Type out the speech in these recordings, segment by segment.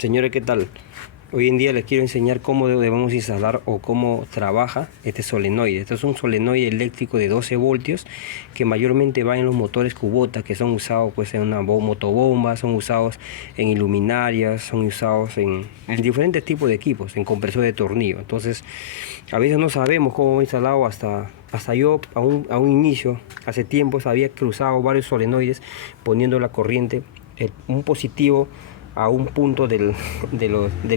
Señores, ¿qué tal? Hoy en día les quiero enseñar cómo debemos instalar o cómo trabaja este solenoide. Este es un solenoide eléctrico de 12 voltios que mayormente va en los motores Kubota, que son usados pues en una motobomba, son usados en luminarias, son usados en diferentes tipos de equipos, en compresor de tornillo. Entonces, a veces no sabemos cómo instalado hasta yo a un inicio, hace tiempo, había cruzado varios solenoides poniendo la corriente, un positivo a un punto del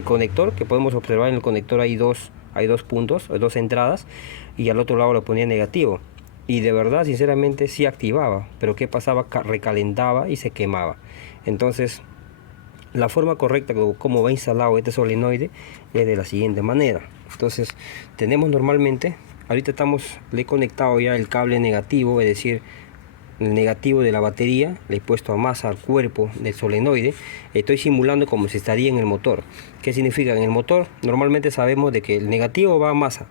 conector, que podemos observar en el conector hay dos puntos, dos entradas, y al otro lado lo ponía negativo, y de verdad sinceramente sí activaba, pero ¿qué pasaba? Recalentaba y se quemaba. Entonces la forma correcta como va instalado este solenoide es de la siguiente manera. Entonces tenemos normalmente, ahorita le he conectado ya el cable negativo, es decir, el negativo de la batería, le he puesto a masa al cuerpo del solenoide. Estoy simulando como si estaría en el motor. ¿Qué significa? En el motor normalmente sabemos de que el negativo va a masa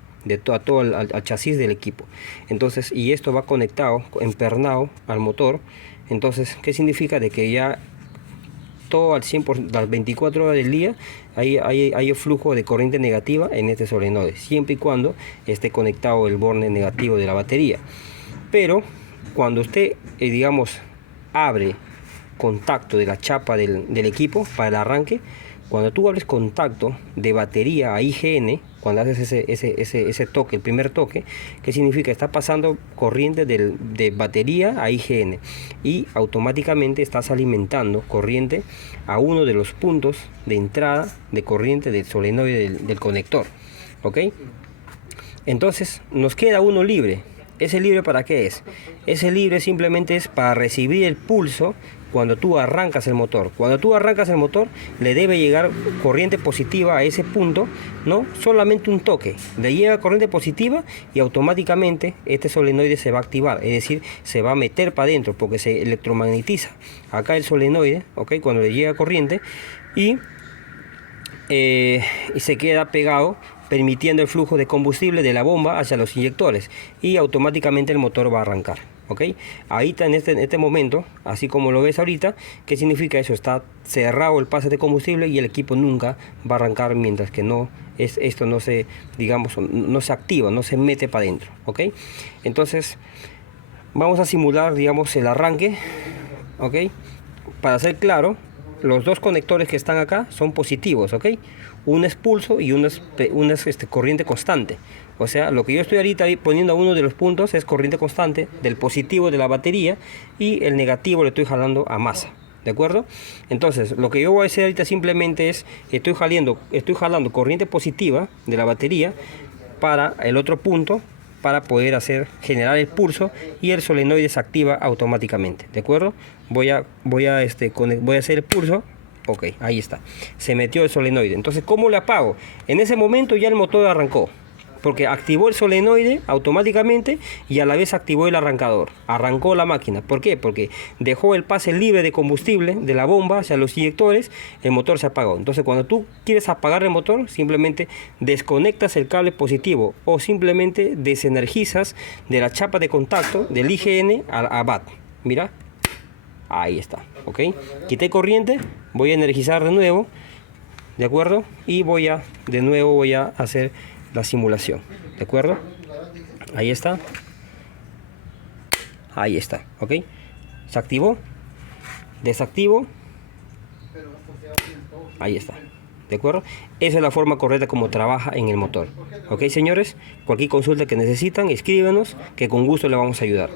a todo al chasis del equipo. Entonces, y esto va conectado, empernado al motor. Entonces, ¿qué significa? De que ya todo al 100%, las 24 horas del día hay flujo de corriente negativa en este solenoide, siempre y cuando esté conectado el borne negativo de la batería. Pero cuando usted, digamos, abre contacto de la chapa del equipo para el arranque, cuando tú abres contacto de batería a IGN, cuando haces ese toque, el primer toque, ¿qué significa? Está pasando corriente de batería a IGN y automáticamente estás alimentando corriente a uno de los puntos de entrada de corriente del solenoide del conector, ¿ok? Entonces nos queda uno libre. ¿Ese libre para qué es? Ese libre simplemente es para recibir el pulso cuando tú arrancas el motor. Cuando tú arrancas el motor, le debe llegar corriente positiva a ese punto, no solamente un toque, le llega corriente positiva y automáticamente este solenoide se va a activar, es decir, se va a meter para adentro porque se electromagnetiza acá el solenoide, ¿ok? Cuando le llega corriente y se queda pegado, permitiendo el flujo de combustible de la bomba hacia los inyectores y automáticamente el motor va a arrancar, ¿ok? Ahí está en este momento, así como lo ves ahorita. ¿Qué significa eso? Está cerrado el pase de combustible y el equipo nunca va a arrancar mientras que esto no se, digamos, no se activa, no se mete para adentro, ¿ok? Entonces vamos a simular, digamos, el arranque, ¿ok? Para ser claro, los dos conectores que están acá son positivos, ¿ok? Uno es pulso y uno es corriente constante. O sea, lo que yo estoy ahorita poniendo a uno de los puntos es corriente constante del positivo de la batería y el negativo le estoy jalando a masa, ¿de acuerdo? Entonces, lo que yo voy a hacer ahorita simplemente es, estoy jalando corriente positiva de la batería para el otro punto, para poder generar el pulso y el solenoide se activa automáticamente, ¿de acuerdo? Voy a hacer el pulso. Ok, ahí está, se metió el solenoide. Entonces, ¿cómo le apago? En ese momento ya el motor arrancó, porque activó el solenoide automáticamente y a la vez activó el arrancador, arrancó la máquina. ¿Por qué? Porque dejó el pase libre de combustible de la bomba hacia los inyectores, el motor se apagó. Entonces, cuando tú quieres apagar el motor, simplemente desconectas el cable positivo o simplemente desenergizas de la chapa de contacto del IGN a BAT. Mira, ahí está, ok. Quité corriente, voy a energizar de nuevo, ¿de acuerdo? Y voy a hacer la simulación, ¿de acuerdo? Ahí está, ok. Se activó, desactivo, ahí está, ¿de acuerdo? Esa es la forma correcta como trabaja en el motor, ok, señores. Cualquier consulta que necesitan, escríbanos, que con gusto le vamos a ayudar.